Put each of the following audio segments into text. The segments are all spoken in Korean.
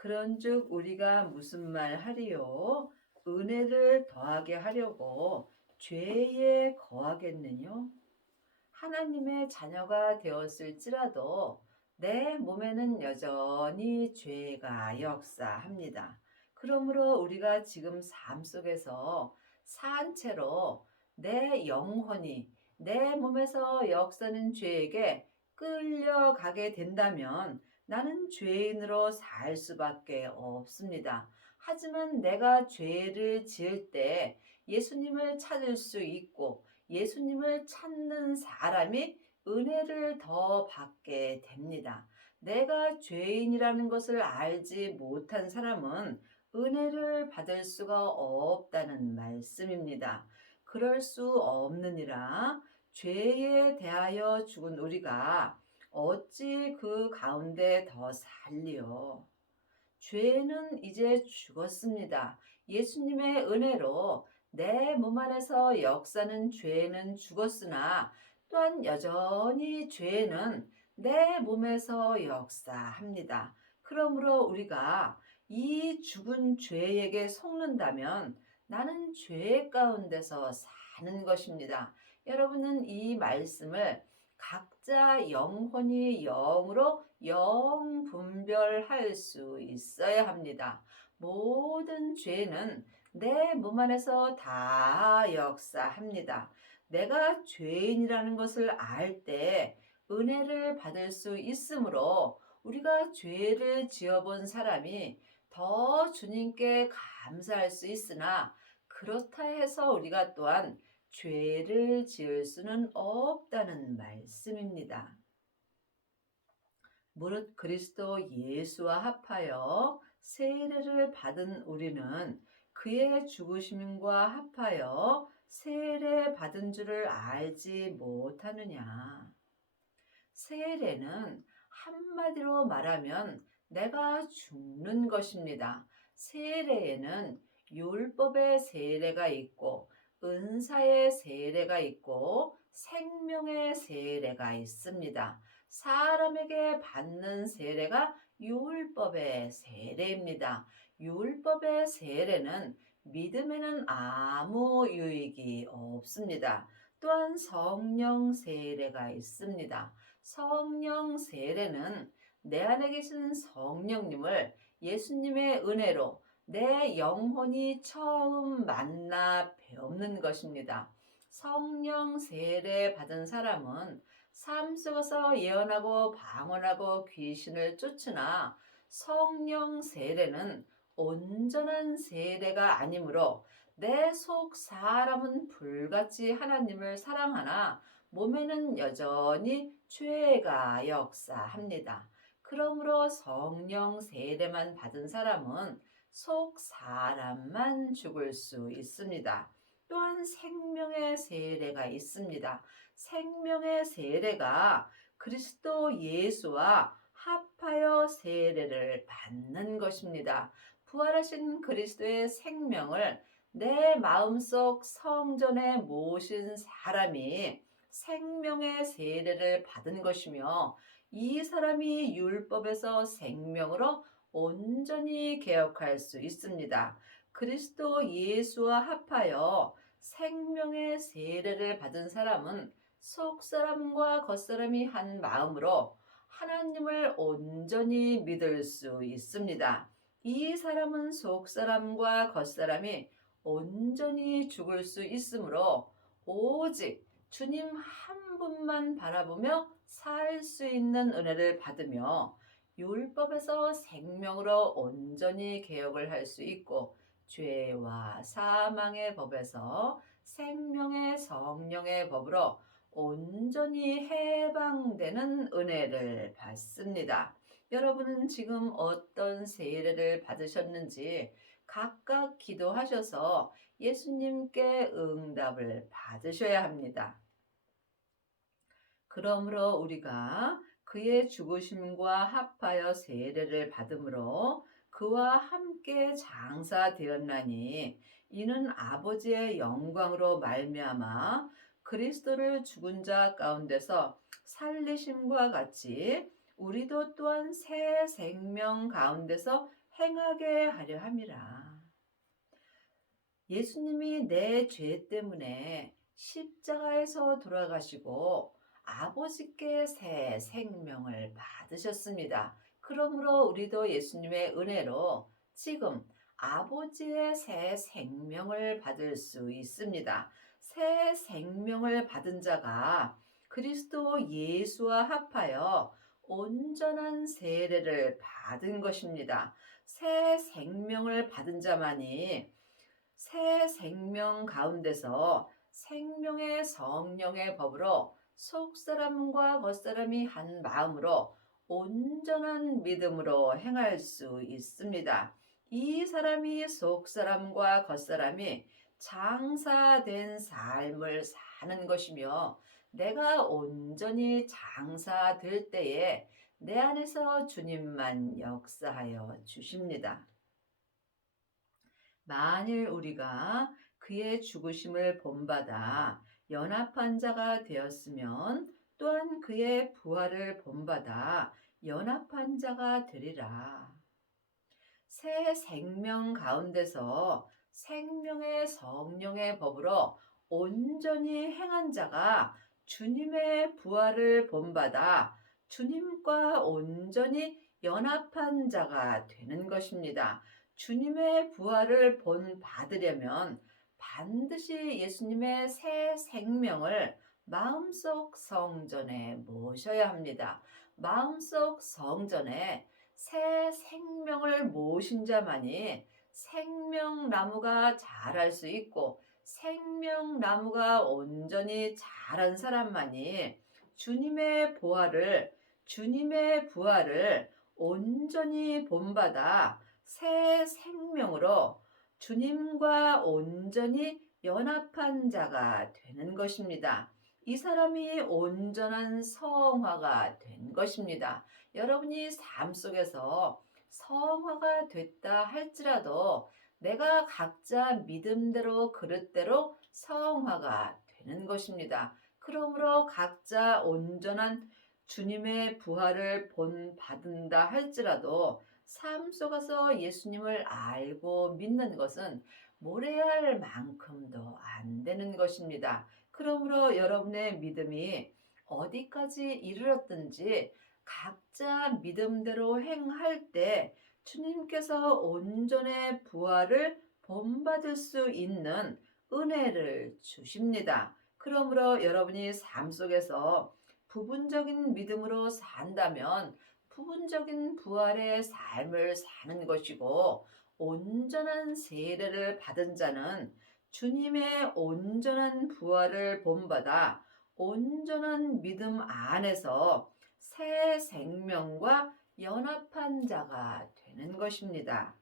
그런즉 우리가 무슨 말 하리요? 은혜를 더하게 하려고 죄에 거하겠느뇨? 하나님의 자녀가 되었을지라도 내 몸에는 여전히 죄가 역사합니다. 그러므로 우리가 지금 삶 속에서 산 채로 내 영혼이 내 몸에서 역사는 죄에게 끌려가게 된다면 나는 죄인으로 살 수밖에 없습니다. 하지만 내가 죄를 지을 때 예수님을 찾을 수 있고 예수님을 찾는 사람이 은혜를 더 받게 됩니다. 내가 죄인이라는 것을 알지 못한 사람은 은혜를 받을 수가 없다는 말씀입니다. 그럴 수 없느니라 죄에 대하여 죽은 우리가 어찌 그 가운데 더 살리요. 죄는 이제 죽었습니다. 예수님의 은혜로 내 몸 안에서 역사는 죄는 죽었으나 또한 여전히 죄는 내 몸에서 역사합니다. 그러므로 우리가 이 죽은 죄에게 속는다면 나는 죄 가운데서 사는 것입니다. 여러분은 이 말씀을 각자 영혼이 영으로 영 분별할 수 있어야 합니다. 모든 죄는 내 몸 안에서 다 역사합니다. 내가 죄인이라는 것을 알 때 은혜를 받을 수 있으므로 우리가 죄를 지어본 사람이 더 주님께 감사할 수 있으나 그렇다 해서 우리가 또한 죄를 지을 수는 없다는 말씀입니다. 무릇 그리스도 예수와 합하여 세례를 받은 우리는 그의 죽으심과 합하여 세례 받은 줄을 알지 못하느냐. 세례는 한마디로 말하면 내가 죽는 것입니다. 세례에는 율법의 세례가 있고 은사의 세례가 있고 생명의 세례가 있습니다. 사람에게 받는 세례가 율법의 세례입니다. 율법의 세례는 믿음에는 아무 유익이 없습니다. 또한 성령 세례가 있습니다. 성령 세례는 내 안에 계신 성령님을 예수님의 은혜로 내 영혼이 처음 만나 배우는 것입니다. 성령 세례 받은 사람은 삶 속에서 예언하고 방언하고 귀신을 쫓으나 성령 세례는 온전한 세례가 아니므로 내 속 사람은 불같이 하나님을 사랑하나 몸에는 여전히 죄가 역사합니다. 그러므로 성령 세례만 받은 사람은 속 사람만 죽을 수 있습니다. 또한 생명의 세례가 있습니다. 생명의 세례가 그리스도 예수와 합하여 세례를 받는 것입니다. 부활하신 그리스도의 생명을 내 마음속 성전에 모신 사람이 생명의 세례를 받은 것이며 이 사람이 율법에서 생명으로 온전히 개혁할 수 있습니다. 그리스도 예수와 합하여 생명의 세례를 받은 사람은 속사람과 겉사람이 한 마음으로 하나님을 온전히 믿을 수 있습니다. 이 사람은 속사람과 겉사람이 온전히 죽을 수 있으므로 오직 주님 한 분만 바라보며 살 수 있는 은혜를 받으며 율법에서 생명으로 온전히 개혁을 할 수 있고 죄와 사망의 법에서 생명의 성령의 법으로 온전히 해방되는 은혜를 받습니다. 여러분은 지금 어떤 세례를 받으셨는지 각각 기도하셔서 예수님께 응답을 받으셔야 합니다. 그러므로 우리가 그의 죽으심과 합하여 세례를 받음으로 그와 함께 장사되었나니 이는 아버지의 영광으로 말미암아 그리스도를 죽은 자 가운데서 살리심과 같이 우리도 또한 새 생명 가운데서 행하게 하려 함이라. 예수님이 내 죄 때문에 십자가에서 돌아가시고 아버지께 새 생명을 받으셨습니다. 그러므로 우리도 예수님의 은혜로 지금 아버지의 새 생명을 받을 수 있습니다. 새 생명을 받은 자가 그리스도 예수와 합하여 온전한 세례를 받은 것입니다. 새 생명을 받은 자만이 새 생명 가운데서 생명의 성령의 법으로 속사람과 겉사람이 한 마음으로 온전한 믿음으로 행할 수 있습니다. 이 사람이 속사람과 겉사람이 장사된 삶을 사는 것이며 내가 온전히 장사될 때에 내 안에서 주님만 역사하여 주십니다. 만일 우리가 그의 죽으심을 본받아 연합한 자가 되었으면 또한 그의 부활을 본받아 연합한 자가 되리라. 새 생명 가운데서 생명의 성령의 법으로 온전히 행한 자가 주님의 부활을 본받아 주님과 온전히 연합한 자가 되는 것입니다. 주님의 부활을 본받으려면 반드시 예수님의 새 생명을 마음속 성전에 모셔야 합니다. 마음속 성전에 새 생명을 모신 자만이 생명나무가 자랄 수 있고 생명나무가 온전히 자란 사람만이 주님의 부활을 온전히 본받아 새 생명으로 주님과 온전히 연합한 자가 되는 것입니다. 이 사람이 온전한 성화가 된 것입니다. 여러분이 삶 속에서 성화가 됐다 할지라도 내가 각자 믿음대로 그릇대로 성화가 되는 것입니다. 그러므로 각자 온전한 주님의 부활을 본받는다 할지라도 삶 속에서 예수님을 알고 믿는 것은 모래알 만큼도 안 되는 것입니다. 그러므로 여러분의 믿음이 어디까지 이르렀든지 각자 믿음대로 행할 때 주님께서 온전의 부활을 본받을 수 있는 은혜를 주십니다. 그러므로 여러분이 삶 속에서 부분적인 믿음으로 산다면 부분적인 부활의 삶을 사는 것이고 온전한 세례를 받은 자는 주님의 온전한 부활을 본받아 온전한 믿음 안에서 새 생명과 연합한 자가 되는 것입니다.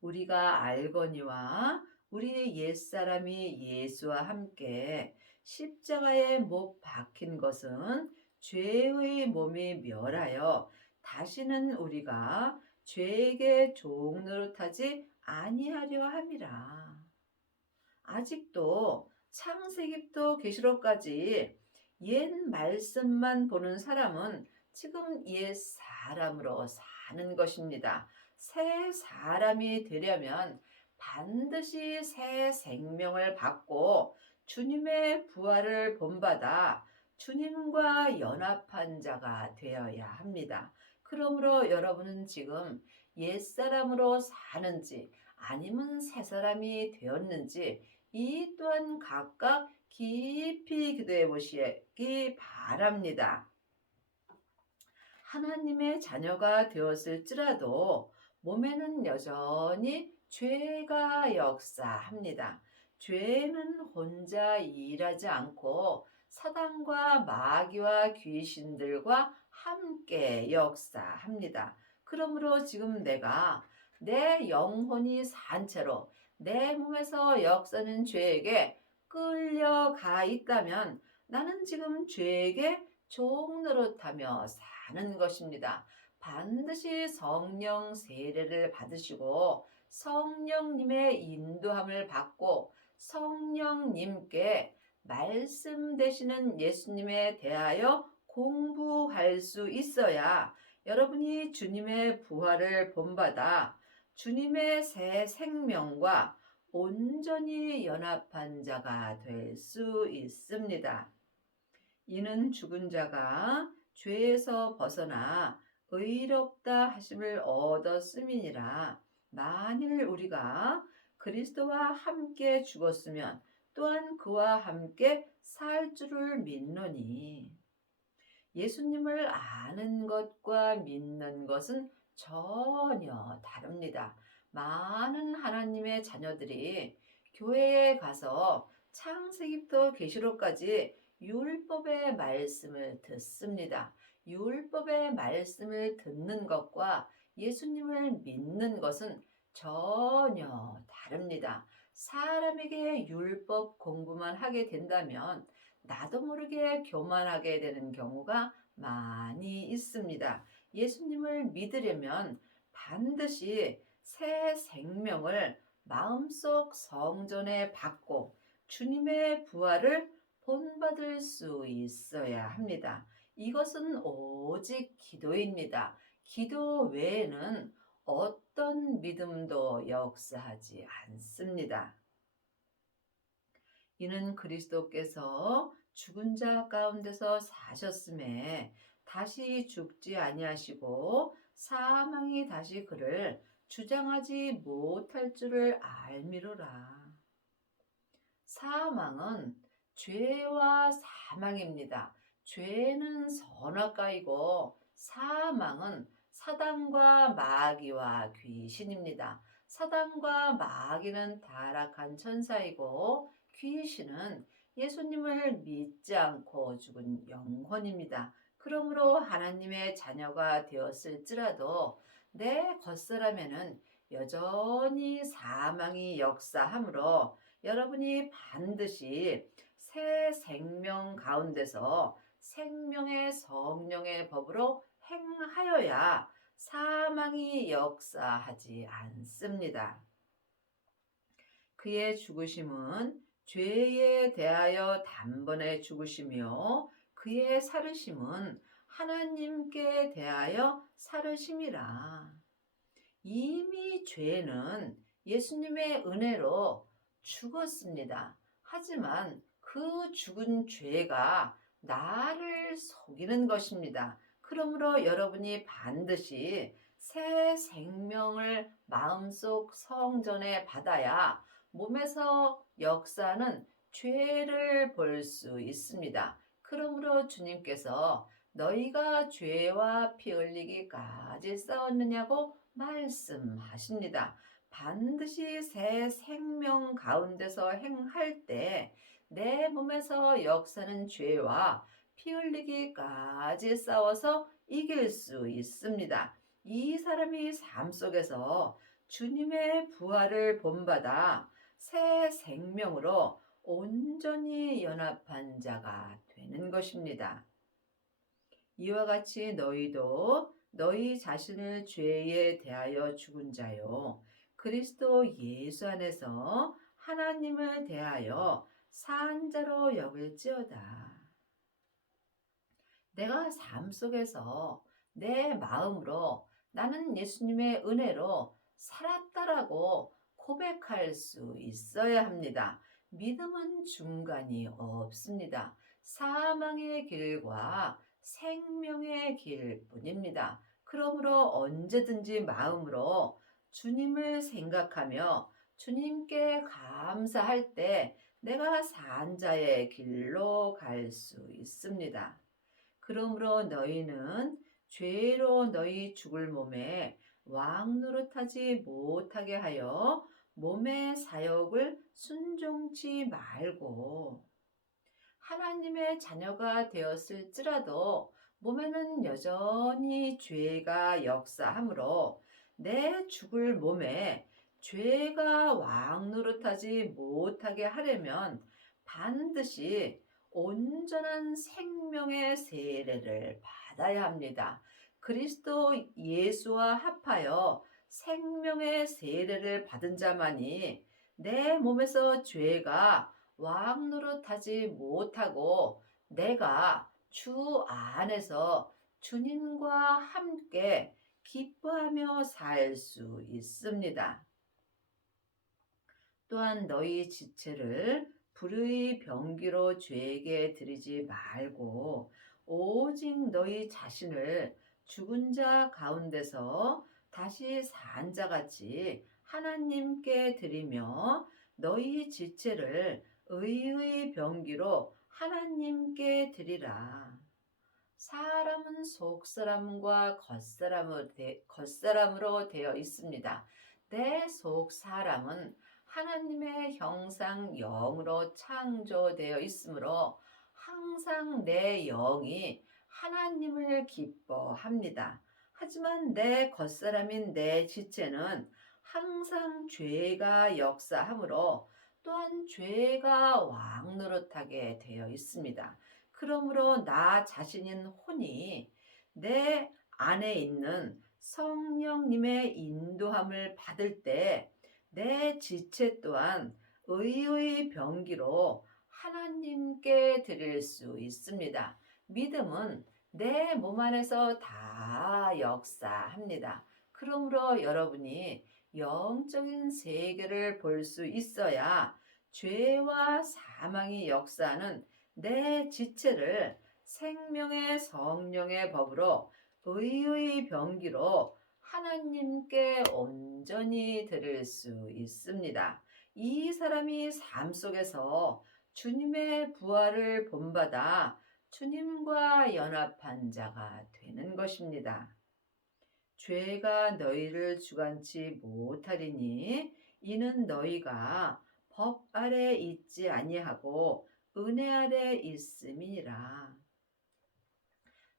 우리가 알거니와 우리의 옛사람이 예수와 함께 십자가에 못 박힌 것은 죄의 몸이 멸하여 다시는 우리가 죄에게 종노릇하지 아니하려 함이라. 아직도 창세기부터 계시록까지 옛 말씀만 보는 사람은 지금 옛 사람으로 사는 것입니다. 새 사람이 되려면 반드시 새 생명을 받고 주님의 부활을 본받아 주님과 연합한 자가 되어야 합니다. 그러므로 여러분은 지금 옛사람으로 사는지 아니면 새 사람이 되었는지 이 또한 각각 깊이 기도해 보시기 바랍니다. 하나님의 자녀가 되었을지라도 몸에는 여전히 죄가 역사합니다. 죄는 혼자 일하지 않고 사단과 마귀와 귀신들과 함께 역사합니다. 그러므로 지금 내가 내 영혼이 산 채로 내 몸에서 역사는 죄에게 끌려가 있다면 나는 지금 죄에게 종노릇하며 사는 것입니다. 반드시 성령 세례를 받으시고 성령님의 인도함을 받고 성령님께 말씀 되시는 예수님에 대하여 공부할 수 있어야 여러분이 주님의 부활을 본받아 주님의 새 생명과 온전히 연합한 자가 될 수 있습니다. 이는 죽은 자가 죄에서 벗어나 의롭다 하심을 얻었음이니라. 만일 우리가 그리스도와 함께 죽었으면 또한 그와 함께 살 줄을 믿노니. 예수님을 아는 것과 믿는 것은 전혀 다릅니다. 많은 하나님의 자녀들이 교회에 가서 창세기부터 계시록까지 율법의 말씀을 듣습니다. 율법의 말씀을 듣는 것과 예수님을 믿는 것은 전혀 다릅니다. 사람에게 율법 공부만 하게 된다면 나도 모르게 교만하게 되는 경우가 많이 있습니다. 예수님을 믿으려면 반드시 새 생명을 마음속 성전에 받고 주님의 부활을 본받을 수 있어야 합니다. 이것은 오직 기도입니다. 기도 외에는 어떤 믿음도 역사하지 않습니다. 이는 그리스도께서 죽은 자 가운데서 사셨음에 다시 죽지 아니하시고 사망이 다시 그를 주장하지 못할 줄을 알미로라. 사망은 죄와 사망입니다. 죄는 선악과이고 사망은 사단과 마귀와 귀신입니다. 사단과 마귀는 타락한 천사이고 귀신은 예수님을 믿지 않고 죽은 영혼입니다. 그러므로 하나님의 자녀가 되었을지라도 내 겉사람에는 여전히 사망이 역사하므로 여러분이 반드시 새 생명 가운데서 생명의 성령의 법으로 행하여야 사망이 역사하지 않습니다. 그의 죽으심은 죄에 대하여 단번에 죽으시며 그의 살으심은 하나님께 대하여 살으심이라. 이미 죄는 예수님의 은혜로 죽었습니다. 하지만 그 죽은 죄가 나를 속이는 것입니다. 그러므로 여러분이 반드시 새 생명을 마음속 성전에 받아야 몸에서 역사하는 죄를 볼 수 있습니다. 그러므로 주님께서 너희가 죄와 피 흘리기까지 싸웠느냐고 말씀하십니다. 반드시 새 생명 가운데서 행할 때 내 몸에서 역사는 죄와 피 흘리기까지 싸워서 이길 수 있습니다. 이 사람이 삶 속에서 주님의 부활을 본받아 새 생명으로 온전히 연합한 자가 되는 것입니다. 이와 같이 너희도 너희 자신을 죄에 대하여 죽은 자요 그리스도 예수 안에서 하나님을 대하여 산 자로 여길지어다. 내가 삶 속에서 내 마음으로 나는 예수님의 은혜로 살았다라고 고백할 수 있어야 합니다. 믿음은 중간이 없습니다. 사망의 길과 생명의 길뿐입니다. 그러므로 언제든지 마음으로 주님을 생각하며 주님께 감사할 때 내가 산 자의 길로 갈 수 있습니다. 그러므로 너희는 죄로 너희 죽을 몸에 왕 노릇하지 못하게 하여 몸의 사욕을 순종치 말고 하나님의 자녀가 되었을지라도 몸에는 여전히 죄가 역사하므로 내 죽을 몸에 죄가 왕 노릇하지 못하게 하려면 반드시 온전한 생명의 세례를 받아야 합니다. 그리스도 예수와 합하여 생명의 세례를 받은 자만이 내 몸에서 죄가 왕 노릇하지 못하고 내가 주 안에서 주님과 함께 기뻐하며 살 수 있습니다. 또한 너희 지체를 불의 병기로 죄에게 드리지 말고 오직 너희 자신을 죽은 자 가운데서 다시 산 자같이 하나님께 드리며 너희 지체를 의의 병기로 하나님께 드리라. 사람은 속사람과 겉사람으로 되어 있습니다. 내 속사람은 하나님의 형상 영으로 창조되어 있으므로 항상 내 영이 하나님을 기뻐합니다. 하지만 내 겉사람인 내 지체는 항상 죄가 역사하므로 또한 죄가 왕노릇하게 되어 있습니다. 그러므로 나 자신인 혼이 내 안에 있는 성령님의 인도함을 받을 때 내 지체 또한 의의 병기로 하나님께 드릴 수 있습니다. 믿음은 내 몸 안에서 다 역사합니다. 그러므로 여러분이 영적인 세계를 볼 수 있어야 죄와 사망이 역사하는 내 지체를 생명의 성령의 법으로 의의 병기로 하나님께 온전히 드릴 수 있습니다. 이 사람이 삶 속에서 주님의 부활을 본받아 주님과 연합한 자가 되는 것입니다. 죄가 너희를 주관치 못하리니 이는 너희가 법 아래 있지 아니하고 은혜 아래 있음이니라.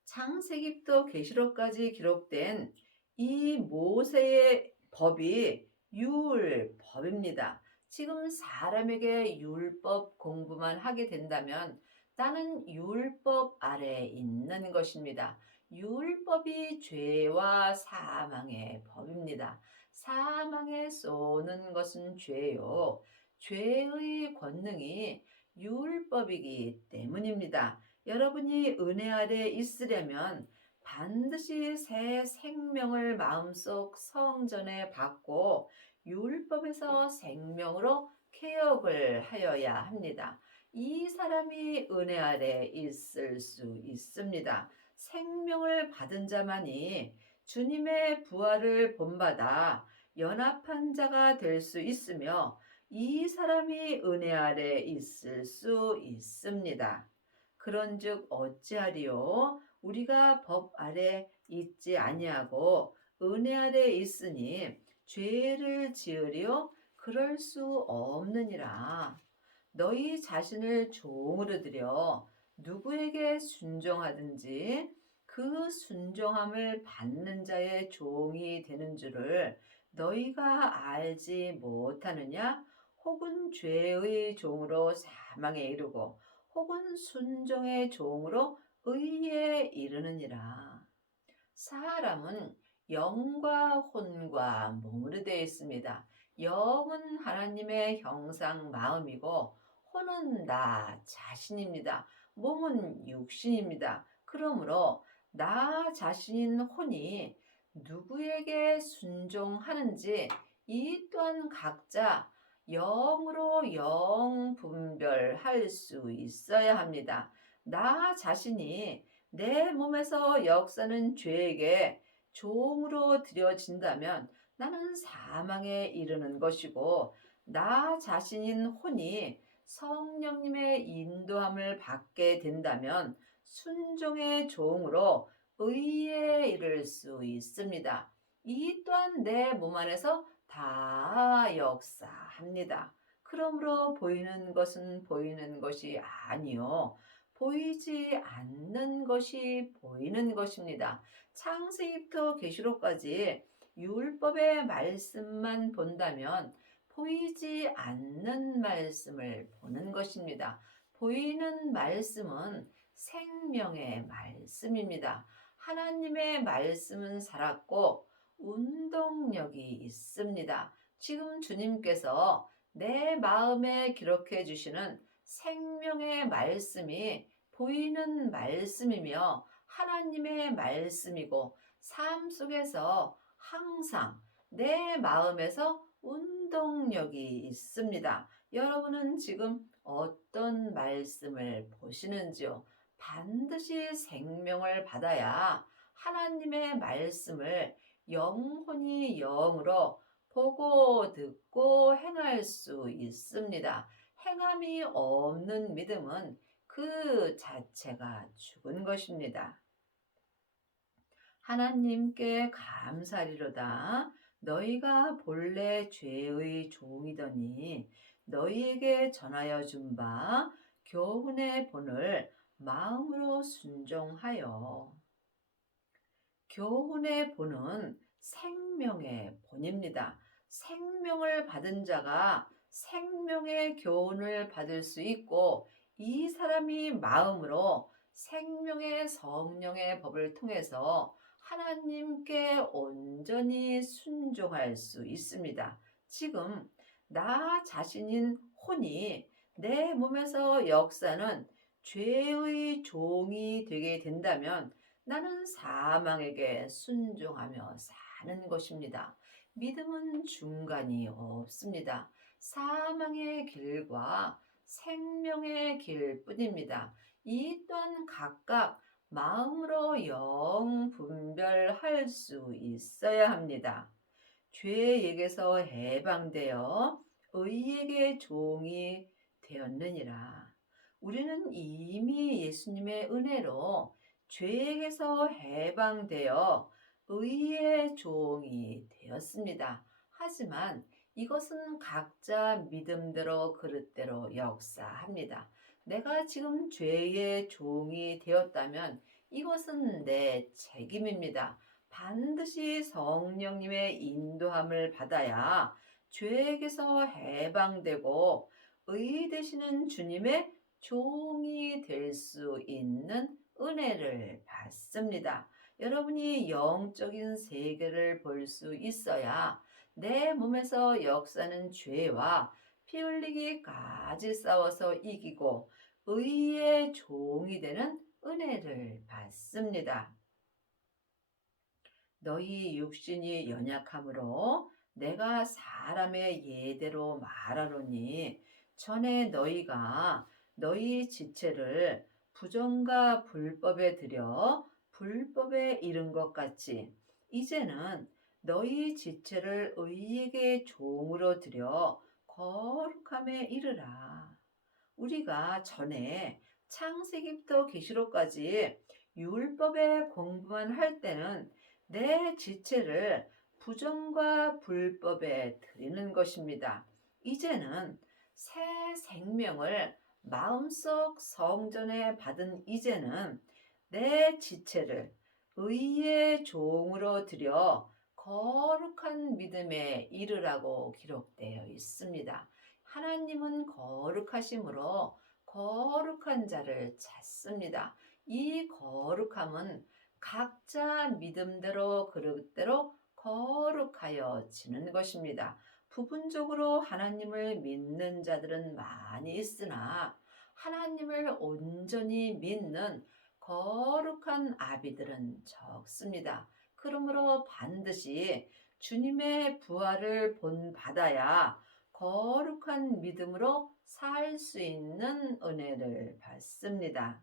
창세기부터 계시록까지 기록된 이 모세의 법이 율법입니다. 지금 사람에게 율법 공부만 하게 된다면 나는 율법 아래 있는 것입니다. 율법이 죄와 사망의 법입니다. 사망에 쏘는 것은 죄요. 죄의 권능이 율법이기 때문입니다. 여러분이 은혜 아래 있으려면 반드시 새 생명을 마음속 성전에 받고 율법에서 생명으로 개혁을 하여야 합니다. 이 사람이 은혜 아래 있을 수 있습니다. 생명을 받은 자만이 주님의 부활을 본받아 연합한 자가 될 수 있으며 이 사람이 은혜 아래 있을 수 있습니다. 그런즉 어찌하리요? 우리가 법 아래 있지 아니하고 은혜 아래 있으니 죄를 지으리요? 그럴 수 없느니라. 너희 자신을 종으로 들여 누구에게 순종하든지 그 순종함을 받는 자의 종이 되는 줄을 너희가 알지 못하느냐? 혹은 죄의 종으로 사망에 이르고 혹은 순종의 종으로 의에 이르느니라. 사람은 영과 혼과 몸으로 되어 있습니다. 영은 하나님의 형상 마음이고 혼은 나 자신입니다. 몸은 육신입니다. 그러므로 나 자신인 혼이 누구에게 순종하는지 이 또한 각자 영으로 영 분별할 수 있어야 합니다. 나 자신이 내 몸에서 역사는 죄에게 종으로 드려진다면 나는 사망에 이르는 것이고 나 자신인 혼이 성령님의 인도함을 받게 된다면 순종의 종으로 의에 이를 수 있습니다. 이 또한 내 몸 안에서 다 역사합니다. 그러므로 보이는 것은 보이는 것이 아니요 보이지 않는 것이 보이는 것입니다. 창세기부터 계시록까지 율법의 말씀만 본다면 보이지 않는 말씀을 보는 것입니다. 보이는 말씀은 생명의 말씀입니다. 하나님의 말씀은 살았고 운동력이 있습니다. 지금 주님께서 내 마음에 기록해 주시는 생명의 말씀이 보이는 말씀이며 하나님의 말씀이고 삶 속에서 항상 내 마음에서 운동력이 있습니다. 여러분은 지금 어떤 말씀을 보시는지요? 반드시 생명을 받아야 하나님의 말씀을 영혼이 영으로 보고 듣고 행할 수 있습니다. 행함이 없는 믿음은 그 자체가 죽은 것입니다. 하나님께 감사리로다. 너희가 본래 죄의 종이더니 너희에게 전하여 준 바 교훈의 본을 마음으로 순종하여. 교훈의 본은 생명의 본입니다. 생명을 받은 자가 생명의 교훈을 받을 수 있고, 이 사람이 마음으로 생명의 성령의 법을 통해서 하나님께 온전히 순종할 수 있습니다. 지금 나 자신인 혼이 내 몸에서 역사는 죄의 종이 되게 된다면 나는 사망에게 순종하며 사는 것입니다. 믿음은 중간이 없습니다. 사망의 길과 생명의 길뿐입니다. 이 또한 각각 마음으로 영 분별할 수 있어야 합니다. 죄에게서 해방되어 의에게 종이 되었느니라. 우리는 이미 예수님의 은혜로 죄에게서 해방되어 의의 종이 되었습니다. 하지만 이것은 각자 믿음대로 그릇대로 역사합니다. 내가 지금 죄의 종이 되었다면 이것은 내 책임입니다. 반드시 성령님의 인도함을 받아야 죄에게서 해방되고 의 되시는 주님의 종이 될 수 있는 은혜를 받습니다. 여러분이 영적인 세계를 볼 수 있어야 내 몸에서 역사는 죄와 피 흘리기까지 싸워서 이기고 의의 종이 되는 은혜를 받습니다. 너희 육신이 연약함으로 내가 사람의 예대로 말하노니, 전에 너희가 너희 지체를 부정과 불법에 들여 불법에 이른 것 같이 이제는 너희 지체를 의에게 종으로 들여 거룩함에 이르라. 우리가 전에 창세기부터 계시록까지 율법의 공부만 할 때는 내 지체를 부정과 불법에 드리는 것입니다. 이제는 새 생명을 마음속 성전에 받은 이제는 내 지체를 의의 종으로 드려 거룩한 믿음에 이르라고 기록되어 있습니다. 하나님은 거룩하심으로 거룩한 자를 찾습니다. 이 거룩함은 각자 믿음대로 그릇대로 거룩하여 지는 것입니다. 부분적으로 하나님을 믿는 자들은 많이 있으나 하나님을 온전히 믿는 거룩한 아비들은 적습니다. 그러므로 반드시 주님의 부활을 본받아야 거룩한 믿음으로 살 수 있는 은혜를 받습니다.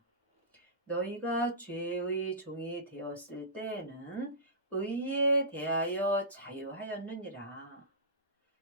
너희가 죄의 종이 되었을 때에는 의에 대하여 자유하였느니라.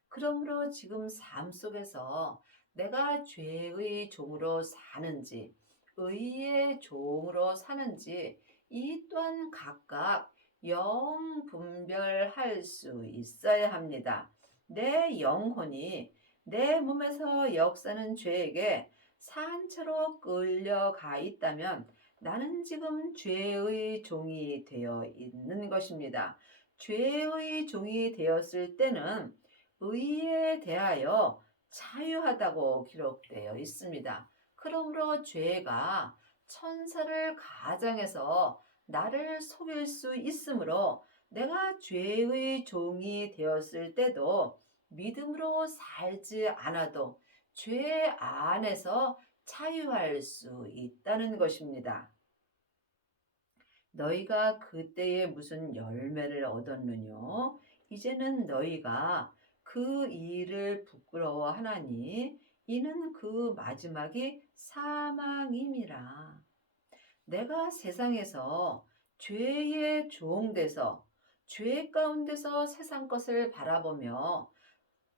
그러므로 지금 삶 속에서 내가 죄의 종으로 사는지 의의 종으로 사는지 이 또한 각각 영 분별할 수 있어야 합니다. 내 영혼이 내 몸에서 역사는 죄에게 산채로 끌려가 있다면 나는 지금 죄의 종이 되어 있는 것입니다. 죄의 종이 되었을 때는 의에 대하여 자유하다고 기록되어 있습니다. 그러므로 죄가 천사를 가장해서 나를 속일 수 있으므로 내가 죄의 종이 되었을 때도 믿음으로 살지 않아도 죄 안에서 자유할 수 있다는 것입니다. 너희가 그때에 무슨 열매를 얻었느뇨? 이제는 너희가 그 일을 부끄러워하나니 이는 그 마지막이 사망임이라. 내가 세상에서 죄의 종돼서 죄 가운데서 세상 것을 바라보며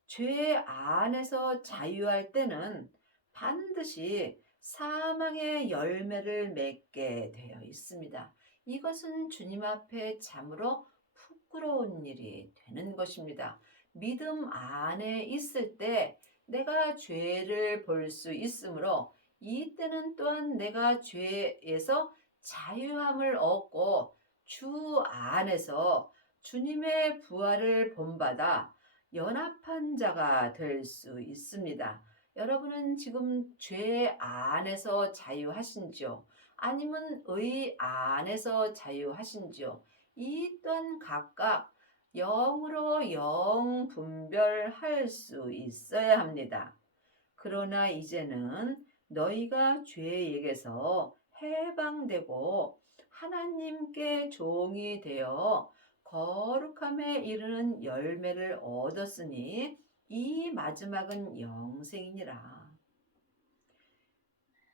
죄 안에서 자유할 때는 반드시 사망의 열매를 맺게 되어 있습니다. 이것은 주님 앞에 참으로 부끄러운 일이 되는 것입니다. 믿음 안에 있을 때 내가 죄를 볼 수 있으므로 이때는 또한 내가 죄에서 자유함을 얻고 주 안에서 주님의 부활을 본받아 연합한 자가 될 수 있습니다. 여러분은 지금 죄 안에서 자유하신지요? 아니면 의 안에서 자유하신지요? 이 또한 각각 영으로 영 분별할 수 있어야 합니다. 그러나 이제는 너희가 죄에게서 해방되고 하나님께 종이 되어 거룩함에 이르는 열매를 얻었으니 이 마지막은 영생이니라.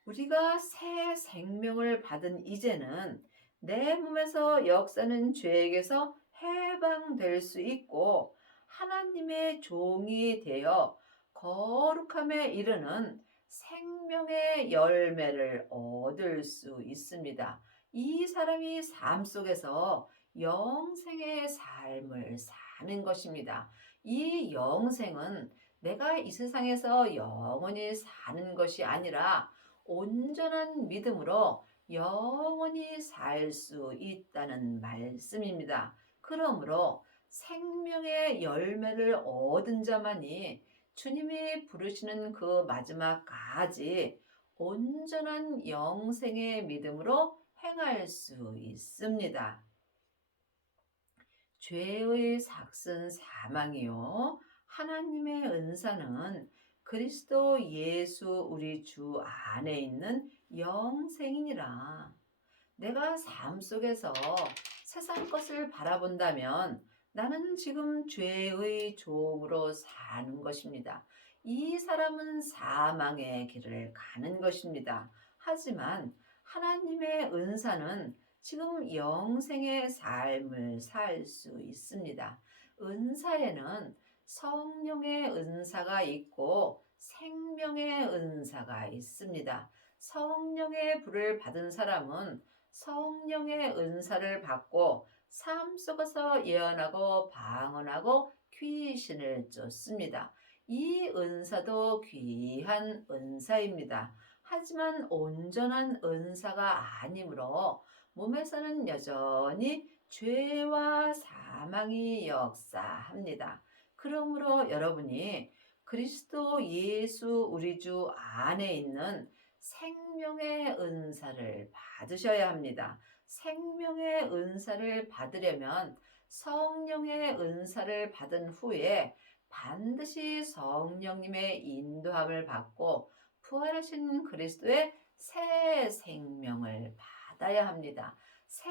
우리가 새 생명을 받은 이제는 내 몸에서 역사는 죄에게서 해방될 수 있고 하나님의 종이 되어 거룩함에 이르는 생명의 열매를 얻을 수 있습니다. 이 사람이 삶 속에서 영생의 삶을 사는 것입니다. 이 영생은 내가 이 세상에서 영원히 사는 것이 아니라 온전한 믿음으로 영원히 살 수 있다는 말씀입니다. 그러므로 생명의 열매를 얻은 자만이 주님이 부르시는 그 마지막까지 온전한 영생의 믿음으로 행할 수 있습니다. 죄의 삭은 사망이요 하나님의 은사는 그리스도 예수 우리 주 안에 있는 영생이니라. 내가 삶 속에서 세상 것을 바라본다면 나는 지금 죄의 종으로 사는 것입니다. 이 사람은 사망의 길을 가는 것입니다. 하지만 하나님의 은사는 지금 영생의 삶을 살 수 있습니다. 은사에는 성령의 은사가 있고 생명의 은사가 있습니다. 성령의 불을 받은 사람은 성령의 은사를 받고 삶 속에서 예언하고 방언하고 귀신을 쫓습니다. 이 은사도 귀한 은사입니다. 하지만 온전한 은사가 아니므로 몸에서는 여전히 죄와 사망이 역사합니다. 그러므로 여러분이 그리스도 예수 우리 주 안에 있는 생명의 은사를 받으셔야 합니다. 생명의 은사를 받으려면 성령의 은사를 받은 후에 반드시 성령님의 인도함을 받고 부활하신 그리스도의 새 생명을 받아야 합니다. 새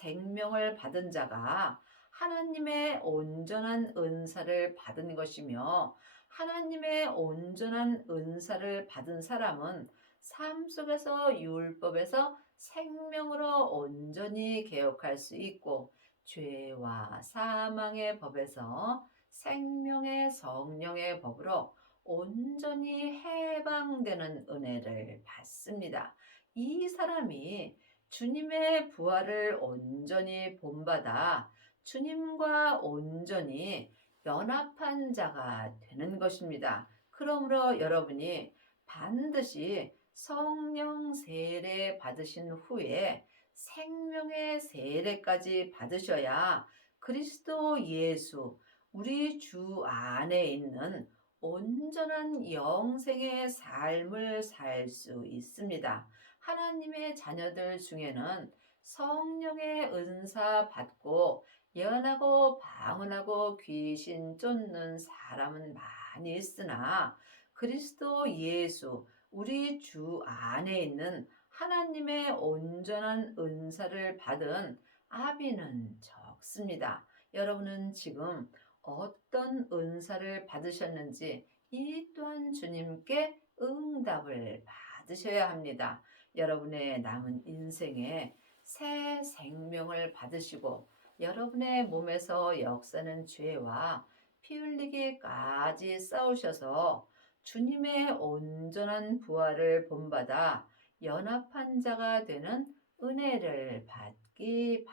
생명을 받은 자가 하나님의 온전한 은사를 받은 것이며 하나님의 온전한 은사를 받은 사람은 삶 속에서 율법에서 생명으로 온전히 개혁할 수 있고 죄와 사망의 법에서 생명의 성령의 법으로 온전히 해방되는 은혜를 받습니다. 이 사람이 주님의 부활을 온전히 본받아 주님과 온전히 연합한 자가 되는 것입니다. 그러므로 여러분이 반드시 성령 세례 받으신 후에 생명의 세례까지 받으셔야 그리스도 예수 우리 주 안에 있는 온전한 영생의 삶을 살 수 있습니다. 하나님의 자녀들 중에는 성령의 은사 받고 예언하고 방언하고 귀신 쫓는 사람은 많이 있으나 그리스도 예수 우리 주 안에 있는 하나님의 온전한 은사를 받은 아비는 적습니다. 여러분은 지금 어떤 은사를 받으셨는지 이 또한 주님께 응답을 받으셔야 합니다. 여러분의 남은 인생에 새 생명을 받으시고 여러분의 몸에서 역사는 죄와 피 흘리기까지 싸우셔서 주님의 온전한 부활을 본받아 연합한 자가 되는 은혜를 받기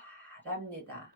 바랍니다.